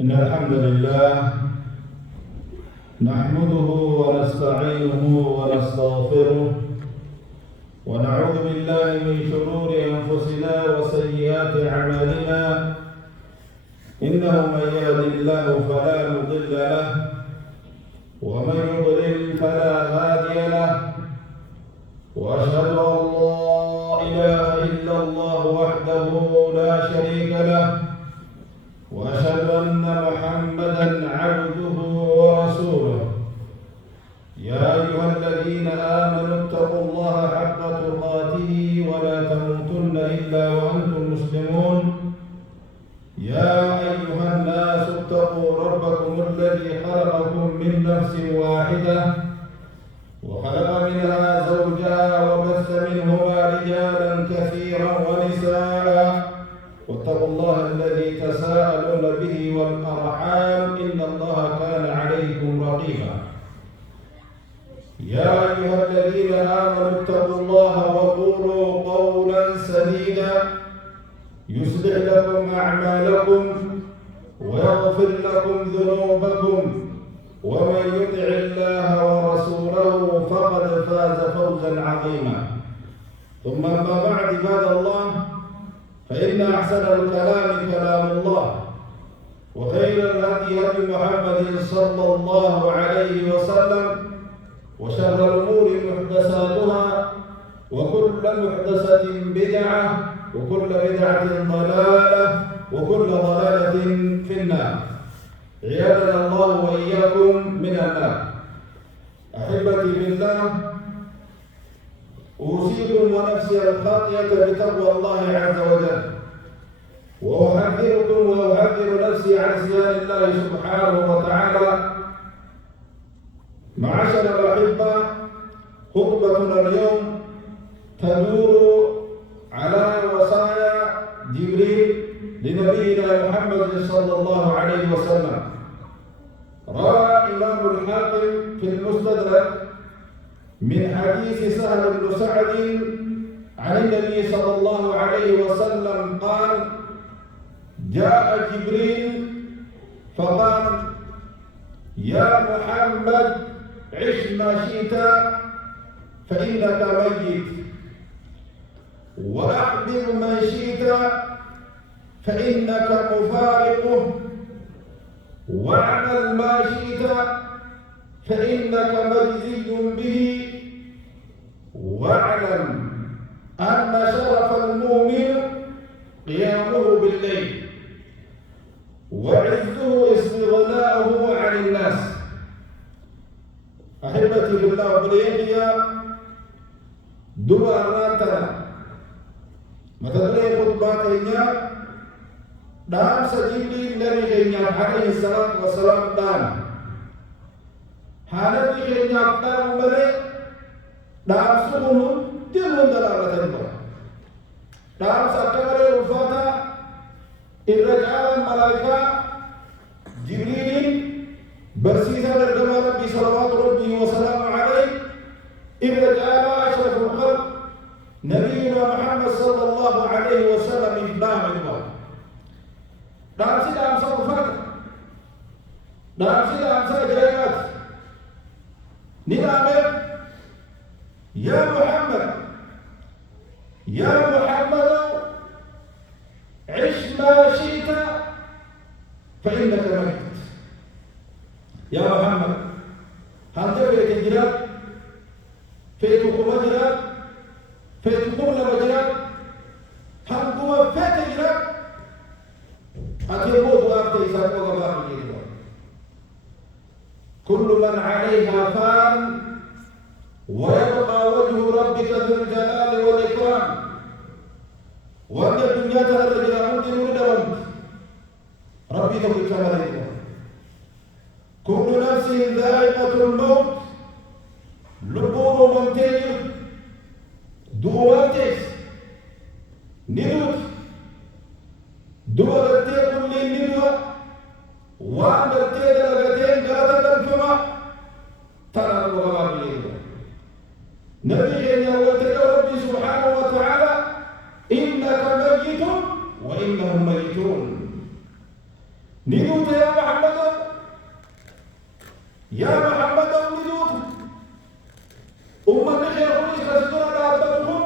إن الحمد لله نحمده ونستعينه ونستغفره ونعوذ بالله من شرور أنفسنا وسيئات أعمالنا إنه من يهد الله فلا مضل له ومن يضلل فلا هادي له وأشهد أن لا إله إلا الله وحده لا شريك له وأشهد أن محمدًا عبده ورسوله يا أيها الذين آمنوا اتقوا الله حق تقاته ولا تموتن إلا وأنتم مسلمون يا أيها الناس اتقوا ربكم الذي خلقكم من نفس واحدة وخلق منها زوجها وبث منهما رجالا كثيرا ونساء واتقوا الله الذي تساءلون به والأرحام إن الله كان عليكم رقيبا يا أيها الذين آمنوا اتقوا الله وقولوا قولا سديدا يصلح لكم أعمالكم ويغفر لكم ذنوبكم ومن يطع الله ورسوله فقد فاز فوزا عظيما ثم أما بعد عباد الله فإن أحسن الكلام كلام الله وخير الهدي هدي محمد صلى الله عليه وسلم وشر الأمور محدثاتها وكل محدثة بدعة وكل بدعة ضلالة وكل ضلالة في النار عياذنا الله وإياكم من النار. أحبتي بالله أوصيكم ونفسي الخاطئة بتقوى الله عز وجل وأحذركم وأحذر نفسي عن عصيان الله سبحانه وتعالى. معاشر الأحبة، خطبتنا اليوم تدور على وصايا جبريل لنبينا محمد صلى الله عليه وسلم. روى إمام الحاكم في المستدرك من حديث سهل بن سعد عن النبي صلى الله عليه وسلم قال: جاء جبريل فقال: يا محمد عش ما شئت فإنك ميت، وأحبب من شئت فإنك مفارقه، واعمل ما شئت فإنك مجزي به، واعلم أن شرف المؤمن قيامه بالليل وعزه استغناؤه عن الناس. أحبتي بالله بريئيا دوا راتنا متدري خطباتنا دام سجيبي النبي عليه الصلاة والسلام دام حالتي كينيا دام بلي دام سمونو تلون دلالة دام سكبر الفاتا الرجال الملائكة جبريل برسيسا لرجال ربي صلوات ربي وسلام عليه الرجال أشرف الخلق نبينا محمد صلى الله عليه وسلم إبنام الله دام سيدا أمسا الفاتا دام سيدا أمسا جايات نعمل يا محمد يا محمد عش ما شئت فإنك ميت. يا محمد هل تبرك الجراب فيتكم الجراب فيتكم الجراب هل كما فات الجراب أتيبوت وأبتي سابقا بابا الجراب. كل من عليها فان ويبقى وجه ربك ذو الجلال والإكرام. وأن الدنيا ترى أنت ولدهم ربي تقول كما كل نفس ذائقة الموت لبور ممتلئ دواتس ندوت دوغتي كل ندوة وأن التيد لغتين غاتا كما ترى الوغاب ليه نبي يوتك ربي سبحانه وتعالى إنك ميت وإنهم ميتون. ندوت يا محمد يا محمد ندوت أمة خيروني خسدنا دابتهم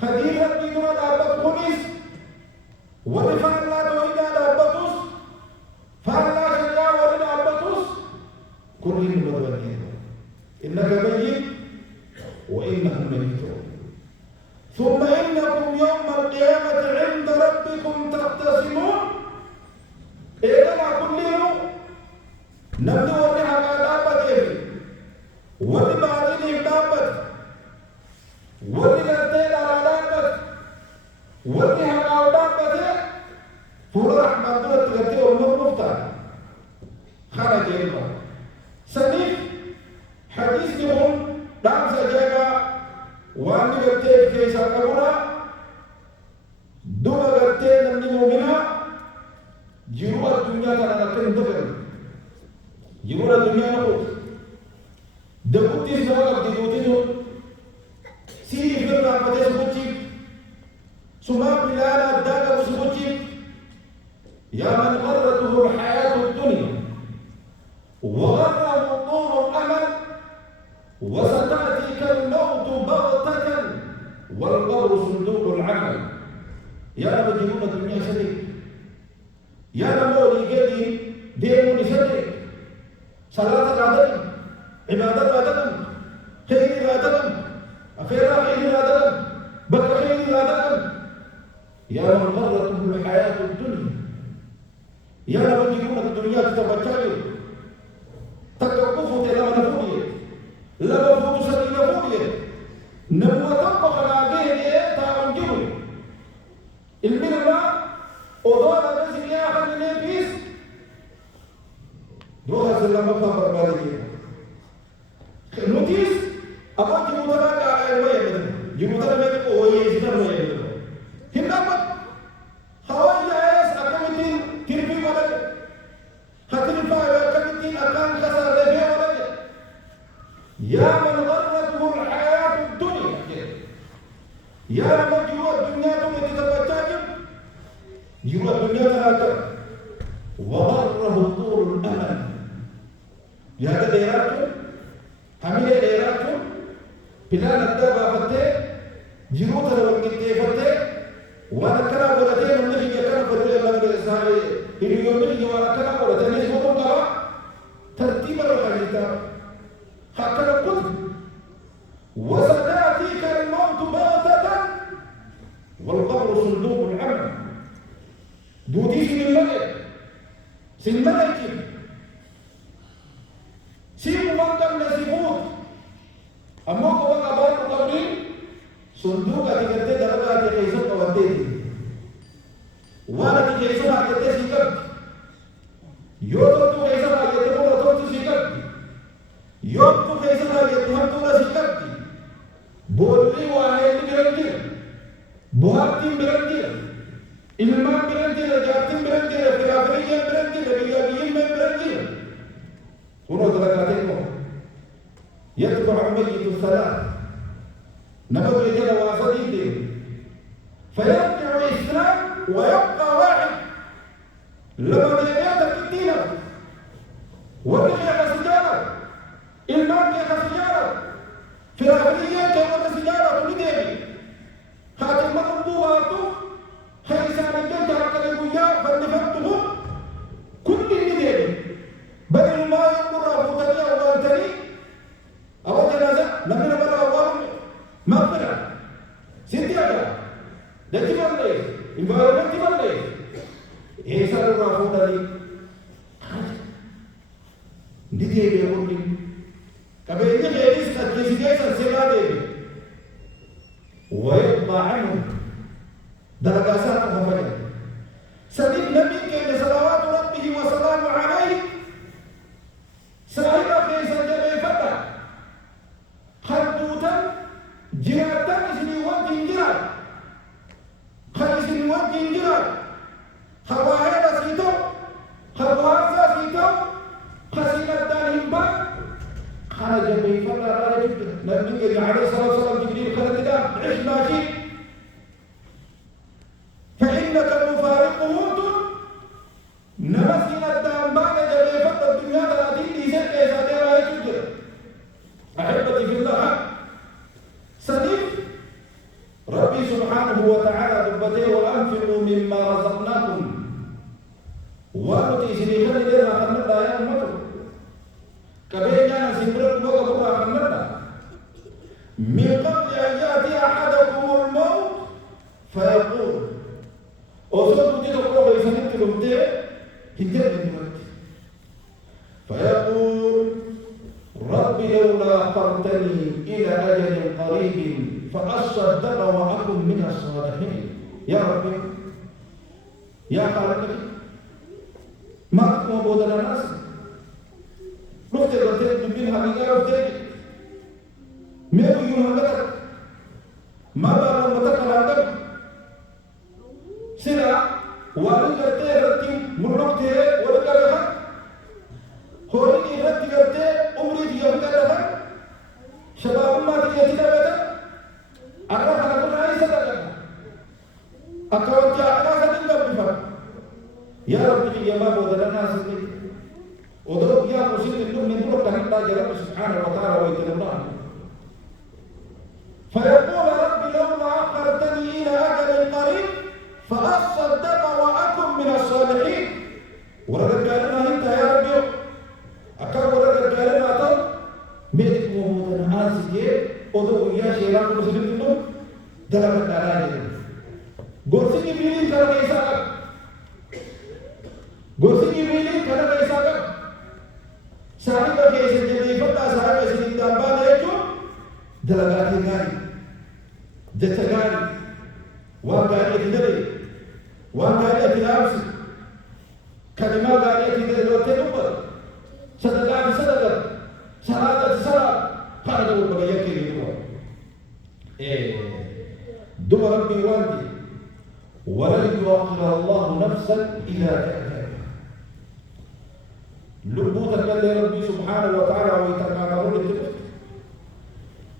خديرة بدنا دابتهمس ورفع الله تويدا دابتوس فالله شجاع ورد دابتوس كلهم مدونين إنك ميت وإنهم ميتون ثم إنكم يوم القيامة عند ربكم تختصمون إذا كلهم نبدو ورنها دابته ورد بعدين دابت ورد الدين على دابت ورد هكا دابته فور رحمة الله تغطي أمور مفتاح خانا جيبا سنيف حديث لهم دام سجاقا واني غرتي كيسا قبونا دوما غرتي نمني مؤمنا جيروا الدنيا كان نكن دفن جيروا الدنيا نقول دبوتي سبب دبوتي سيري فرنا فتح سبوتي سما بلانا داغا سبوتي يا من غرته الحياة الدنيا وغره طول الأمل وستأتيك الموت بغتة والقبر صندوق العمل يا رب جنون الدنيا شديد يا رب لي ديمون شديد صلاة العدل عبادة العدل خير العدل أخيرا خير العدل بك خير العدل يا من غرته الحياة الدنيا يا رب جنون الدنيا تتبتعي تكففت لما نفوضي لما فوت سبيل فوضي نبوة تبقى على غير تعاون جبل المرمى أضواء الذي يا أخذ من البيس دوها سلما فابر بالي نوتيس أبا جمودنا على المية جمودنا مية قوية يزدر مية هنما خواهي جايس أكمتين كيرفي ولد خطر فايو أكمتين أكام خسر رفيا ولد يا من غرته الحياة الدنيا يا من جوا الدنيا تتبتاجم جوا الدنيا تراكم وغره طول الأمل يا ديراتو حميل ديراتو بلان الدابة فتة جروت الوقت فتة وانا كنا ولدين من نجي كنا فتة لما نساري اليوم نجي وانا كنا ولدين نجي وطنقا ترتيب الوحيدة هكذا قلت وستأتيك الموت بغتة والقبر صندوق العمل دوديش من الملك سنملك سيم مقام نسيبوت أموك وقع بار القبرين صندوق أتكتت درجة أتكيسوك وانتيتي وانا تكيسوك أتكتت سيكبت يوتو تكيسوك أتكتت ورطوت سيكبت يوتو تكيسوك أتكتت سيكبت بولي واحد برنجر بوهاتين برنجر إلمان برنجر جاتين برنجر فرافريين برنجر بيابيين من برنجر هنا درجاتين يتبع ميت الثلاث نبغي رجال واسطين فيرجع الإسلام ويبقى واحد لما يبيعك الدين ورجع سجارة إلمان سجارة فرافريين كمان سجارة ولدي خاتم مقبوباتو خيسان الدين تركت الويا فنفقتهم كل نديري بدل ما يمر أبوتني أو والتني أو جنازة لم نبر أول مغفرة سيديا ده تمام ليه environment تمام ليه إيه سر الرافون لي نديري يقولي كبيرين جالس كذي سلسلة ويطبع عنه درجات مفرد سبيل نبي كان صلوات ربه وسلامه عليه سائر في سجل فتى خلطوتا جراتا اسمي وجه جرات خلصني وجه جرات خواهر سيتو خواهر سيتو خسيمة دانهم رزقناكم وأنتي سنيخا لنا خلنا يا أمته كبيرنا سنبرك وقبرنا خلنا من قبل أن يأتي أحدكم الموت فيقول أصدق دي تقول بيسانك تلومتي هجر من الوقت فيقول رب لولا أخرتني إلى أجل قريب فأصدق وأكن من الصالحين يا ربي يا خالقي ما تكون بودنا الناس رفت قلت من حقيقة رفت ما يقولون هذا ما بعرف متى كلامك سلا وارد करते रत्ती मुर्नों थे और क्या रहा होरी की रत्ती करते उम्री दिया क्या रहा शबाब मार दिया थी क्या बेटा अगर हमारा तो नहीं सदा करना अकाउंट क्या अगर सदिन का बिफर यार अपनी ये माँ बोलना ना सकती उधर क्या मुझे तिल्लू निंदुर करना जरा सुभान वतारा वो इतना فيقول رب لولا أخرتني إلى أجل قريب فأصدق وأكن من الصالحين ورد قالنا أنت يا ربي أكبر ورد قالنا أتم ميت مومودنا آسيكي أدو يا شيران مسلم تلو دلما داراجي غرسي کی بیلی کر کیسا کر غرسي کی بیلی کر کیسا کر صاحب کیسے جدی فتا صاحب ایسی دابا دے جو دلگاتی گاری جتگاری وان گاری اتدری وان گاری اتلامسی کلمہ گاری اتدری لوتے نمبر صدقات صدقات صلاة صلاة خارجوا بغير كي دو ربي والدي ولن يؤخر الله نفسا إذا جاء لبوتا قال ربي سبحانه وتعالى ويتكاثرون التبت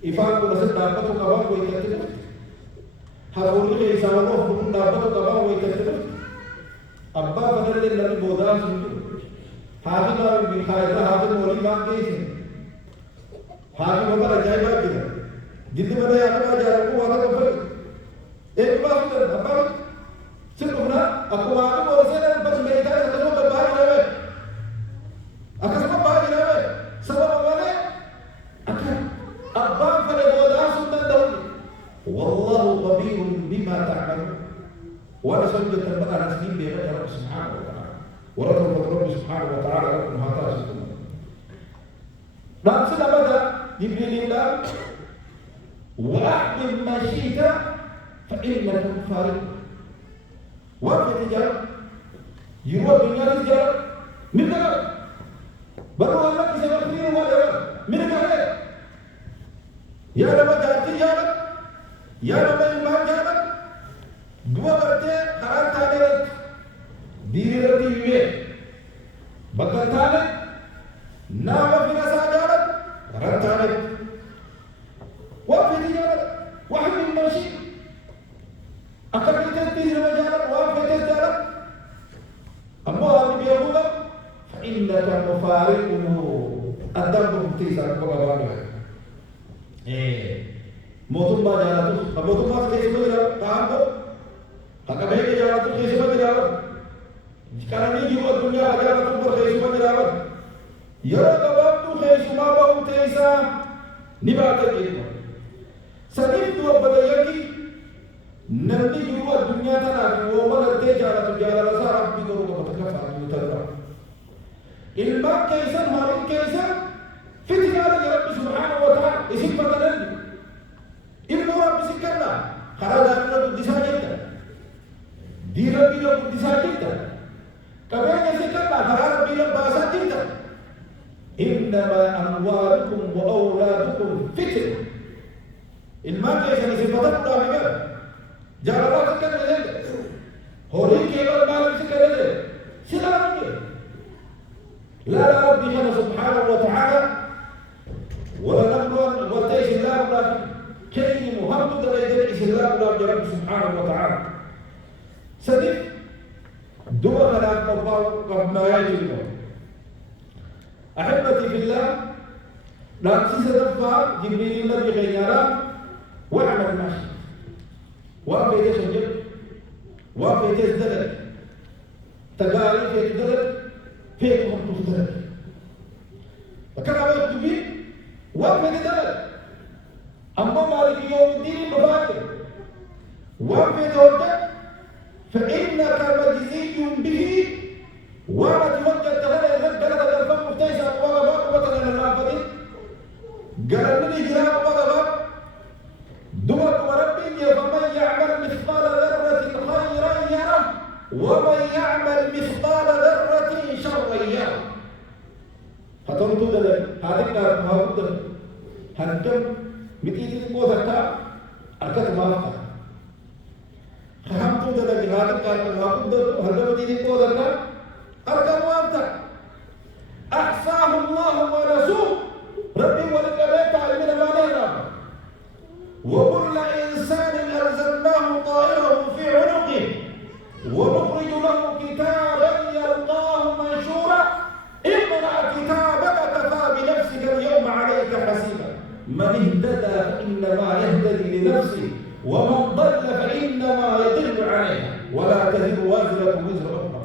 إفاق ونسد دابتو كبار ويتكتبت حفوري خيسا ونوف بلون دابتو كبار ويتكتبت أبا فنر للنبي بودان سنجو حاكم من خائرة حاكم مولي مام كيسي حاكم بابا رجائي باب كده جد مدى يعقب جاركو واقع كفر एक बार फिर अब्बा सिर्फ ना आपको आगे बोल से ना बस मेरे घर से तो बाहर ही रहे अगर सब बाहर ही रहे सब वाले अगर अब्बा फले बोला सुनता दौड़ والله خبير بما تعملون ولا سجد تبقى نسلين بيد رب سبحانه وتعالى ورد رب سبحانه وتعالى لكم هذا سبحانه نعم سيدنا بدأ جبريل الله وأحمل ما شئت فإنك فارق وقت التجارة يروى الدنيا للتجارة من كذا بلو الله كسي وقتين وما من كذا يا لما جاءت التجارة يا لما إيمان جاءت دوا برتے قرار تالت دیر دیوے بکر تالت نام في نسا جارت قرار تالت وقت التجارة واحد من المشي أكبر تنتهي المجالات وافة الجارة أما أبي بيقول فإنك مفارقه الدم ممتيزا بقبانه موتم ما جارته موتم ما كيف بدرا كام کو أكبر هي جارته كيف بدرا karena ini juga dunia ajar tu berkait dengan ya kabab tu khusus ma bahu teisa nibata gitu sedih tu badayaki nanti juga dunia tanah वो मरते जा रहा था आप भी करो का पता का उतर रहा इल्मा कैसा मालूम कैसा फितना या रब सुब्हानहु व तआला इसी पता नहीं इल्मा रब से करना खराज आपने बुद्धि साजिता दीर भी लोग बुद्धि साजिता कभी कैसे करना खराज भी लोग बासा जीता इन्नमा अमवालुकुम व औलादुकुम फितन इल्मा कैसा इसी पता नहीं जरा कर ले होरी केवल मालिक से करे सिलाएंगे لا ربنا سبحانه وتعالى ولا نبلغ وتيس الله ولا كلمه محمد رجل الله ولا رب سبحانه وتعالى صديق دور على قبنا يجب احبتي في الله لا تسدفع جبريل النبي غيرا واعمل ماشي وأبي يسجد وفي تزدلك تقاري في تزدلك في هم تزدلك فكان عم يكتبين وفي تزدلك أما مالك يوم الدين مفاتر وفي توجه فإنك مجزي به وما توجه تهلا إذا قلت الفم مفتيشا وغباك وطن الرافدين قال لي جراب وغباك دمت وربي فمن يعمل مثقال ذرة خيرا يره ومن يعمل مثقال ذرة شرا يره فتنتو دلك هذه كانت مهابدة هنكم متيتي قوة أكت مافتا خامتو دلك هذه كانت مهابدة هنكم متيتي قوة أركب مافتا أحصاه الله ونسوه ربي ولك بيت علمنا ما نهرب وكل إنسان ألزمناه طائره في عنقه ونخرج له كتابا يلقاه منشورا اقرأ كتابك كفى بنفسك اليوم عليك حسيبا من اهتدى فإنما يهتدي لنفسه ومن ضل فإنما يضل عليها ولا تزر وازرة وزر أخرى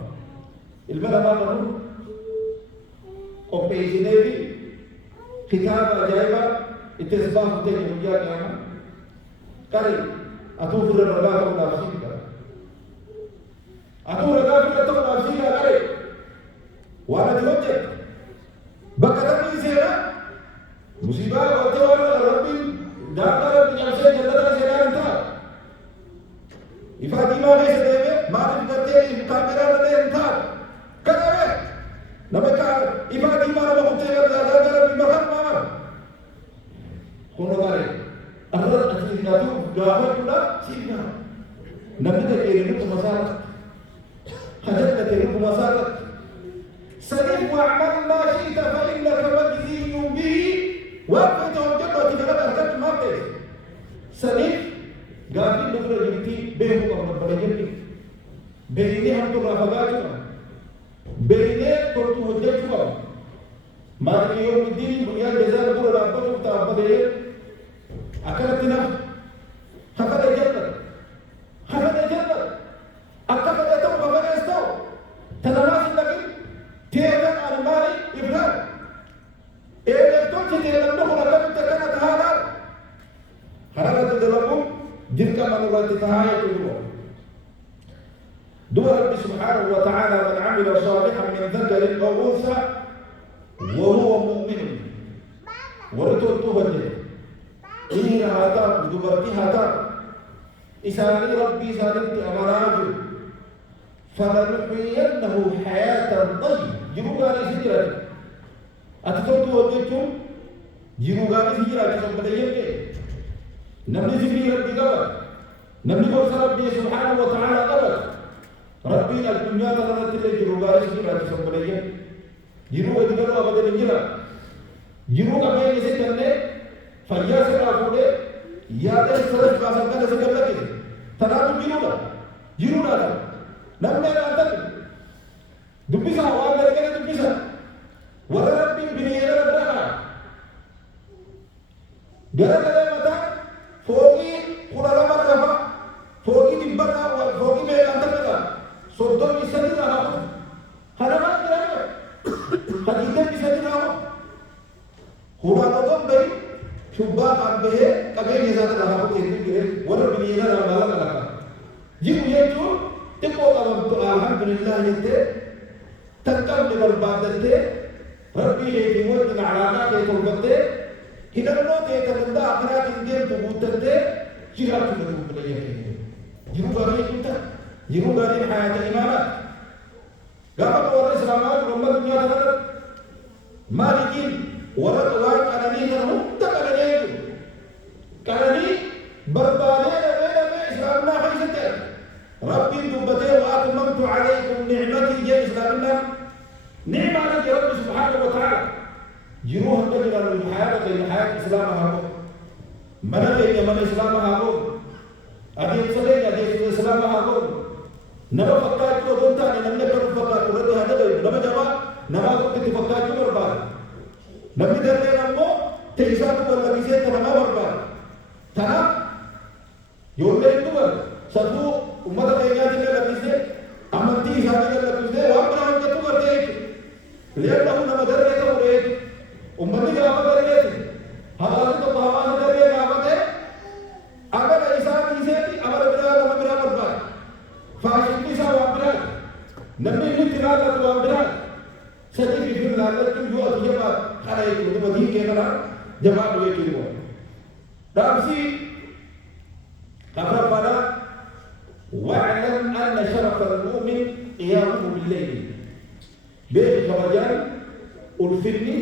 الملا ما قالوا وبيجي نبي كتاب أجايبا التسباح تجي وياك يا كاري أتوفر الرجاء والنافسين كاري أتوفر الرجاء والنافسين كاري وأنا توجه بكتبني سيرة مصيبة وأتوار ربي دار ربي جالسة جلدة سيرة أنت إفادي ما ليس ده ما تقدر إمكانيات ده أنت كذا نبكار إفادي ما ربنا متجر ده ربي مرحب ما خونو كاري أهل أسليناتو غاهر كلا سينا نبدأ كيرنو كمسارة حجت كيرنو كمسارة سلم واعمل ما شئت فإنك مجزي به وقت توجه وتجرب أهداف مارتس سلم غافل نقول جبتي بينه وبين بلجني بينه هم ترافقاتنا بينه ترتوجتوا ما يوم الدين بنيان جزاء نقول ربنا تعبديه أكلت نفس خفض الجنة أكفت يتم خفض يستو تنماس لكن تيجن عن مالي إبلاد إيه يبتوش تيجن نخل لكم تكنت هذا خلالة تدلقوا جلك من الله تتهاية كلهم دور رب سبحانه وتعالى من عمل صالحا من ذكر أو أنثى وهو مؤمن ورتو توبته إني هذا بدبرتي هذا إساني ربي سانتي أمراجل فلنحيينه حياة طيبة جروغاني سجرة أتتوتو وجدتم جروغاني سجرة سبدأيك نمني سجري ربي قبل نمني قرص ربي سبحانه وتعالى قبل ربي الدنيا تغنت اللي جروغاني سجرة سبدأيك جروغاني سجرة أبدا نجرة جروغاني سجرة فيا سكافوله ياده سرج باسكان سكلك تنادو جيرودا نمنا نانتك دبيسا واغره كده دبيسا وربي بنيره ربنا غره متا فوقي قرلا مرفا فوقي دبنا فوقي مي انتك سودو بيسدي راو هرما كده حديث بيسدي راو قرلا دون بي شباب أبيه كبير يزاد الله كتير كتير ولا بنينا رمالا كلا جيم يجو تكو كمان الحمد لله ينتهي تكتم لبربادته ربي يجيبون من علاقة يتوبته هنا لو تيجي آخرات إندير تبوتته جيرات تلقون بليه جيرو غاري كنتا جيرو غاري حياة إمامات قامت ورا إسلامات رمى الدنيا تغير مالكين ورا توار كناني ترهم تكناني كناني بربادة لبينا إسلامنا خيسته ربي دبته وأتممت عليكم نعمتي جاء إسلامنا نعمة عليك يا رب سبحانه وتعالى جروه النجل الحياة الحياة إسلامها من الذي من إسلامها أدي سليم أدي إسلامها نما فكرت ودون تاني نمني كرو فكرت ورد هذا ده نما جوا نما كنت فكرت برباد نمني درني نمو تيسا ولا كيسة نما برباد تنا يوم ده itu kan satu umat yang jadi نمني نتغالى توابرات سجل في الله لكن يوات جماعة خلايك ودمدين كيغلا جماعة ويكيروا رابسي خفافنا واعلم أن شرف المؤمن قيامه بالليل بيت خرجان والفني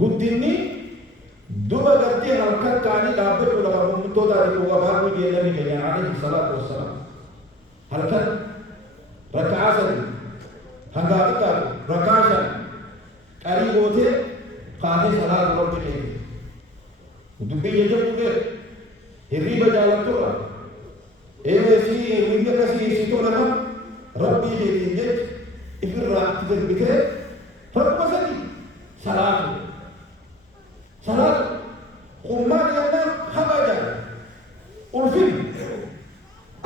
قدني دوبا قرتي هلكت كاني لابد ولا من تودا وغبار من النبي عليه الصلاة والسلام هلكت ركعة هنگاتا ركعة قريب ہوتے قاضي صلاة الوقت كيه ودبي يجب كيه هري بجالة تورا ويسي وينك كسي سيطونا ربي خيرين جيت إفر راح تدربكه رب وسدي صلاة خمان يمنا خبجا ألفين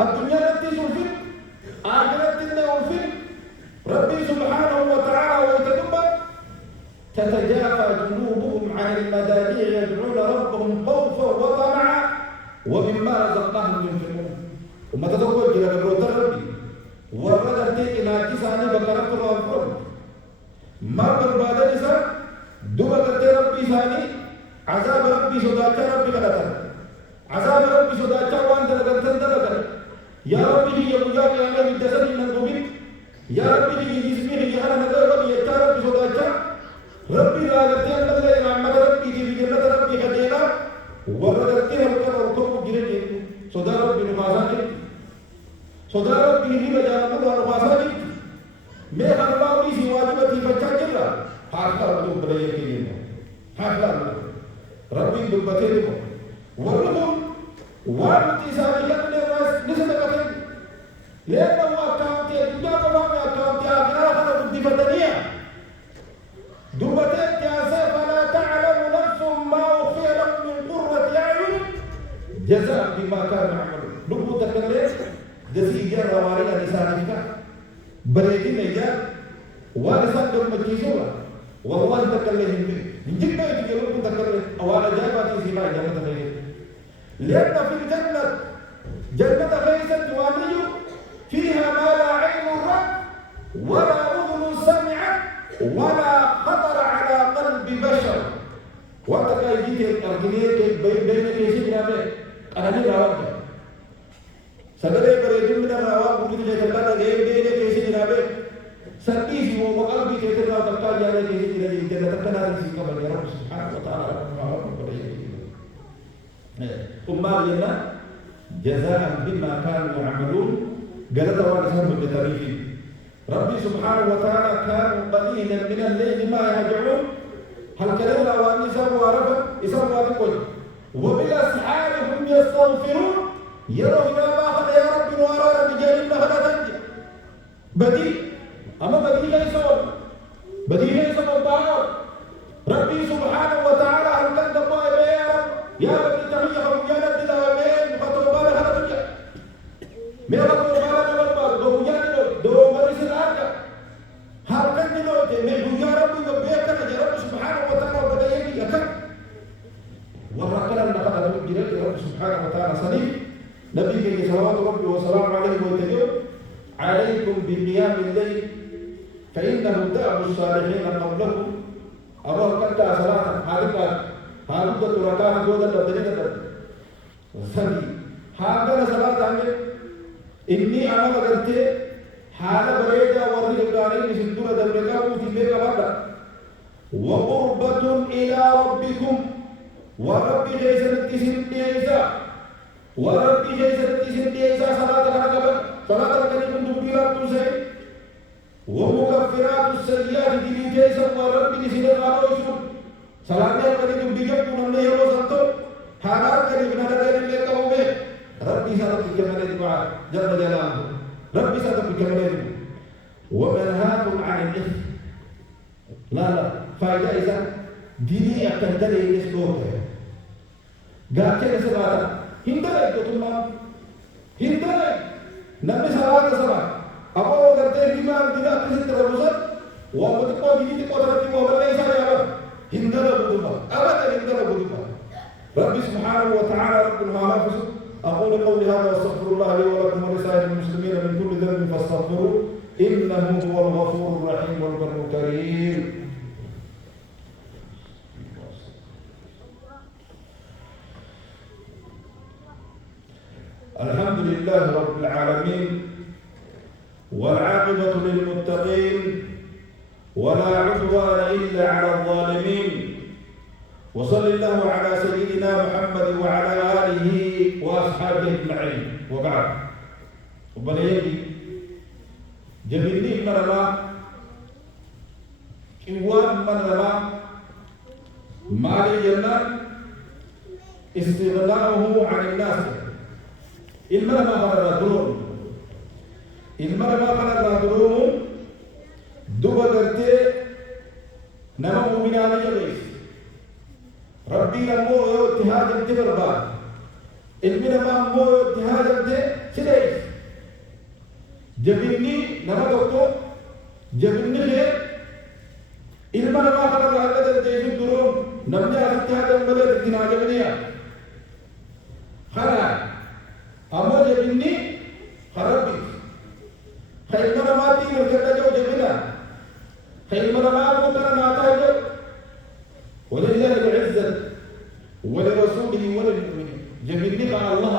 الدنيا التي ألفين آخرت التي ألفين ربي سبحانه وتعالى ويتدبر تتجافى جنوبهم عن المضاجع يدعون ربهم خوفا وطمعا ومما رزقناهم ينفقون وما تتوقع إلى بروت ربي ورد تيجي ناجساني بكرة الله ما بربادة نسا دوبا ربي ثاني عذاب ربي صداقة ربي قلتا عذاب ربي صداقة وان دلقلتن دلقل يا ربي هي مجاق يا من دسني من دوبك يا ربي هي جسمي هي أنا ندرب يتا ربي صداقة ربي لا قلتين مدلع محمد ربي في جنة ربي خدينا وردتين الكر وكم جرين صدا ربي نفاساني صدا ربي هي مجاق نفاساني मैं हर बार इसी वाजिबती बच्चा कर रहा हाथ का तो बड़े के लिए हाथ का रब्बी दुबते देखो वरनुम वारती सारी लगने वास निसत करें लेकिन वो काम के दुनिया को में काम के आखिर आखिर बुद्धि बदलिया दुबते कैसे फला تعلم نفس ما أخفي لهم من قرة أعين جزاء بما كانوا يعملون نبو تكلم دسيجا رواري لسانك بريدي نيجا وارسان دم مجيسولا والله تكلم جدا يتكلم تكلم أولا جاباتي سيما جنة خير لأن في الجنة جنة خير تواني فيها ما لا عين رأت ولا أذن سمعت ولا خطر على قلب بشر وانت جيت الأرضية بين كيسي جنابه أنا لي راوك سجدة بريدي من الراوك ممكن جاكتا غير بين كيسي جنابه سنتي سيمو مقال بي كيسي راو تبتا جانا كيسي جنابه جنة تبتا ناري سيكا بني رب سبحانه وتعالى أمال ينا جزاء بما كانوا يعملون قالت وارسهم بالتاريخ ربي سبحانه وتعالى كانوا قليلا من الليل ما يهجعون هل كلمنا وأن يسموا عرفا يسموا عرفا وبالأسحار هم يستغفرون يروا إلى ما أخذ يا رب وأرى بجانبنا فلا تنجي بدي أما بدي ليس مبارك ربي سبحانه وتعالى هل كنت طائب يا رب تحية ومجانة الأمين فتوبانا هل تنجي ميرا توبانا نبال دوجاني دو مريس الآن هل كنت نوتي من يا رب يبيكنا يا رب سبحانه وتعالى بدأيك يكن ورقنا لقد أدوك يا رب سبحانه وتعالى صديق نبيك صلوات ربي وسلام عليه ويتجب عليكم بقيام الليل فإنه دأب الصالحين قبلكم أبو كتا صلاة حالك ركعة جودة بدرجة صديق هذا صلاة عنك إني أنا قلت حال بريدة ورد الدارين لسندورة دبركة وتبقى بابا وقربة إلى ربكم وربي جيسا التسم ديسا وربي جيسا التسم ديسا صلاة الحقبة صلاة الكريم دبيرات تسعي ومكفرات السيئات دي جيسا وربي لسنة غالوشون صلاة الكريم دبيرات نمنيه وسنطو حالات كريم نهدين لك أمي ربي ساتف الكمال الدعاء جل جلاله ربي ساتف الكمال ومنهاكم عن الإثم لا فائدة إذا ديني أكتر يسلوك قال كده سبارة هندلك تطلع هندلك نبي سبارة سبارة أبو قرتين بيمان دينا تسد ربوزر ومتقو جديد قدرتي وبلغي ساري أبد هندلك بدوما أبدا هندلك بدوما ربي سبحانه وتعالى ربنا ما نفسه أقول قولي هذا واستغفر الله لي ولكم ولسائر المسلمين من كل ذنب فاستغفروه إنه هو الغفور الرحيم والبر الكريم. الحمد لله رب العالمين، والعاقبة للمتقين، ولا عدوان إلا على الظالمين. وصل الله على سيدنا محمد وعلى آله وأصحابه أجمعين، وبعد. وبليدي جبلني مرما كوان مرما مالي جنان استغناؤه عن الناس. المرما خلق دروم، المرما خلق دروم دوبا قرتي نما مؤمنان جبيس ربي نمو يو اتحاد التبربان المرما مو يو اتحاد التسليس جبني نما دوكو جبني خير المرما خلق هذا الدين دروم نمني اتحاد الملك اتنا جبنيا خلق أما جبني خربي خير مرما تيمر كتا جو جبنا خير مرما أبوتنا نعطاه. ولله العزة ولرسوله وللمؤمنين. جبني على الله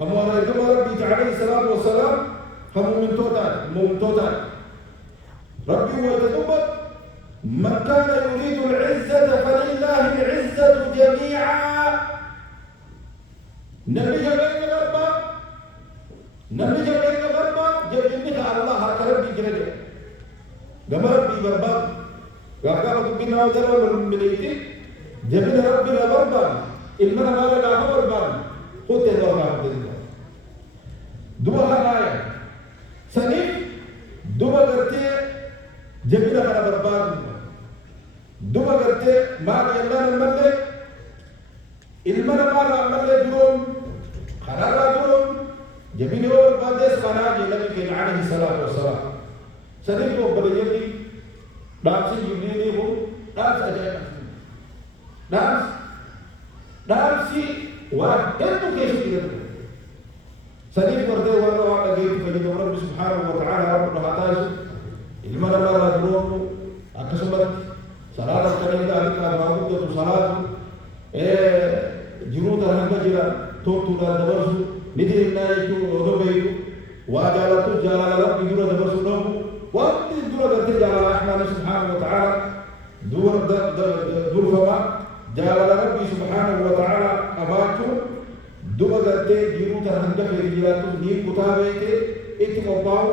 هم كما ربي عليه الصلاة والسلام هم من توتال ربي هو يتقبل من كان يريد العزة فلله العزة جميعا. نبي جبين غربا جبني على الله كربي جنجا كما ربي غربا غاكا بنا وزرا من جبن ربي غربا إلمنا ما لقى غربا قلت له غربا دوا خلايا سنيف دوا غرتي جبن غربا دوا غرتي ما يلا نملي إلمنا ما نملي دروم خرارا دروم جبن غربا ديس خنا جلبي كان عليه الصلاة والسلام سنيف وبريدي دانسي جبني هو دانس أجاي دانسي وأنتو كيف كده سنيف ورده ورده جيت فجد رب سبحانه وتعالى رب الهاتاج المرة مرة دروم أكسبت صلاة الكريم ذلك أبواب صلاة جنود الهنجرة توتو دبرسو ندير النايكو ودوبيكو وأجالتو جلال رب يجرو دبرسو دوم وأنت دور قلت جلال الرحمن سبحانه وتعالى دور فما جلال ربي سبحانه وتعالى أباكو دور قلت جيرو تهنجا في رجلاتو نيم كتابيك اتقباو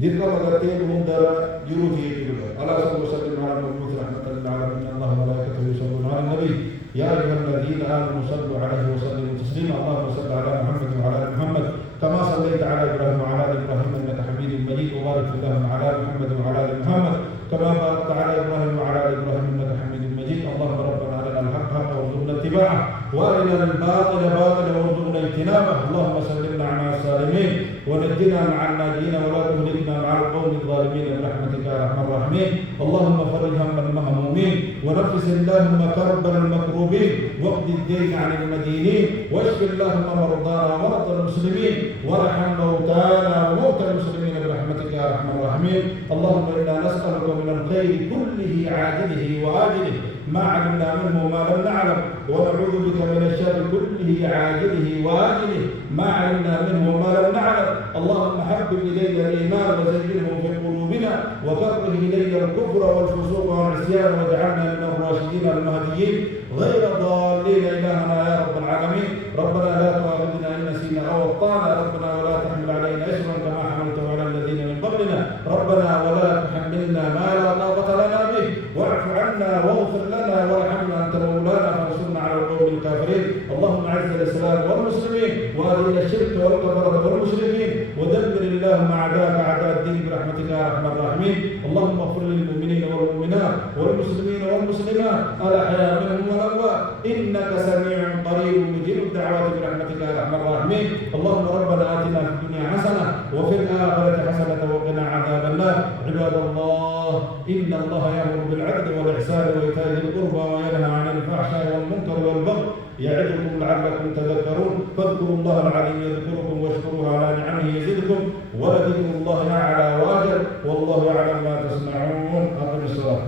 ديرنا قلت لهم دار جيرو تيجي الله صلى وسلم على المبعوث رحمة للعالمين. الله وملائكته يصلون على النبي يا أيها الذين آمنوا صلوا عليه وسلموا تسليما. اللهم صل على محمد وعلى آل محمد كما صليت على إبراهيم وعلى آل إبراهيم إنك حميد مجيد. وبارك اللهم على محمد وعلى آل محمد كما باركت على إبراهيم وعلى آل إبراهيم إنك حميد مجيد. اللهم ربنا أرنا الحق حقا وارزقنا اتباعه وأرنا الباطل باطلا وارزقنا اجتنابه. اللهم سلمنا مع السالمين ونجنا مع الناجين ولا تهلكنا مع القوم الظالمين برحمتك يا أرحم الراحمين. اللهم فرج هم المهمومين ونفس اللهم كرب المكروبين واقض الدين عن المدينين واشف اللهم مرضانا ومرضى المسلمين وارحم موتانا وموتى المسلمين برحمتك يا أرحم الراحمين. اللهم إنا نسألك من الخير كله عاجله وآجله ما علمنا منه وما لم نعلم ونعوذ بك من الشر كله عاجله وآجله ما علمنا منه وما لم نعلم. اللهم حبب إلينا الإيمان وزينه في قلوبنا وكره إلينا الكفر والفسوق والعصيان واجعلنا من الراشدين المهديين غير ضالين إلهنا يا رب العالمين. ربنا لا تؤاخذنا إن نسينا أو أخطأنا ربنا ولا تحمل علينا إصرا كما حملته على الذين من قبلنا ربنا ولا تحملنا ما لا طاقة لنا به واعف عنا واغفر لنا وارحمنا أنت مولانا فانصرنا على القوم الكافرين. اللهم أعز الإسلام والمسلمين وأذل الشرك والكفرة والمشركين ودمر اللهم أعداءك أعداء الدين برحمتك يا أرحم الراحمين. اللهم اغفر للمؤمنين والمؤمنات والمسلمين والمسلمات الأحياء منهم والأموات إنك سميع قريب مجيب الدعوات برحمتك يا أرحم الراحمين. اللهم ربنا آتنا في الدنيا حسنة وفي الآخرة حسنة وقنا عذاب النار. عباد الله إن الله يأمر بالعدل والإحسان وإيتاء ذي القربى وينهى عن الفحشاء والمنكر والبغي يعظكم لعلكم تذكرون. فاذكروا الله العظيم يذكركم واشكروه على نعمه يزدكم ولذكر الله أعلى وأجل والله يعلم ما تصنعون. أقم الصلاة.